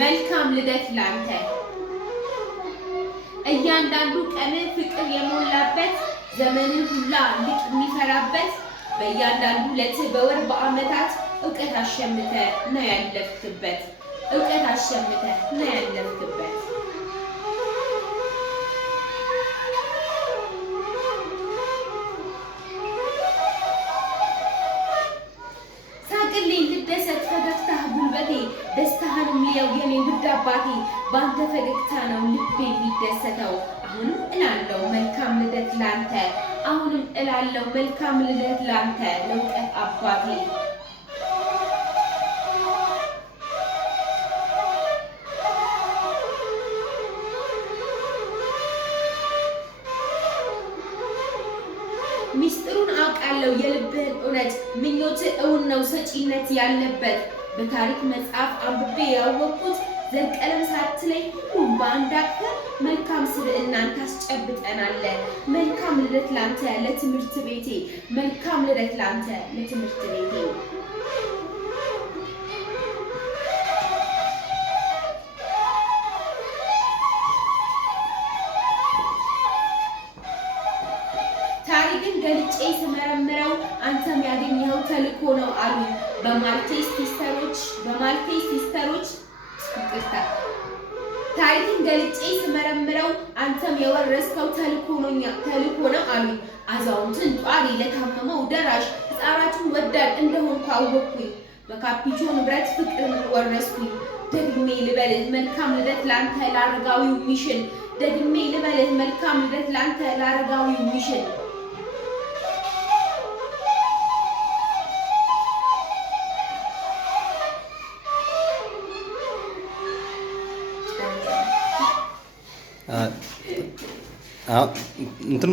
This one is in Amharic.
መልካም ልደት ላንተ እያንዳንዱ ቀን ፍቅር የሞላበት ዘመንን ሁላ ልቅ የሚፈራበት በእያንዳንዱ ዕለት በወር በዓመታት እውቀት አሸምተ ነው ያለፍክበት እውቀት አሸምተ ነው ያለፍክበት ሳቅልኝ ልደሰት ፈገግታህ ጉልበቴ ደስታህንም ልየው የኔ ውድ አባቴ ባንተ ፈገግታ ነው ልቤ የሚደሰተው አሁንም እላለሁ መልካም ልደት ላንተ አሁንም እላለሁ መልካም ልደት ላንተ ለእውቀት አባቴ ሚስጥሩን አውቃለሁ የልብህን እውነት ምኞት እውን ነው ሰጪነት ያለበት በታሪክ መጽሐፍ አንብቤ ያወቅኩት ዘርቀለም ሳትለይ ሁሉም በአንድ አክተር መልካም ስብዕናን ታስጨብጠናለህ መልካም ልደት ላንተ ለትምህርት ቤቴ መልካም ልደት ላንተ ለትምህርት ቤቴ ታሪክን ገልጬ ስመረምረው አንተም ያገኘኸው ተልእኮ ነው አሉ በማልቴስ ሲስተሮች ይቅርታ ታሪክን ገልጬ ስመረምረው አንተም የወረስከው ተልእኮ ነው አሉ አዛውንትን ጧሪ ለታመመው ደራሽ ሕፃናትን ወዳድ እንደሆንኩ አወቅኩኝ በካፒቾ ንብረት ፍቅርን ወረስኩኝ ደግሜ ልበልህ መልካም ልደት ላንተ ለአረጋዊው ሚሽን ደግሜ ልበልህ መልካም ልደት ላንተ ለአረጋዊው ሚሽን እንትኑ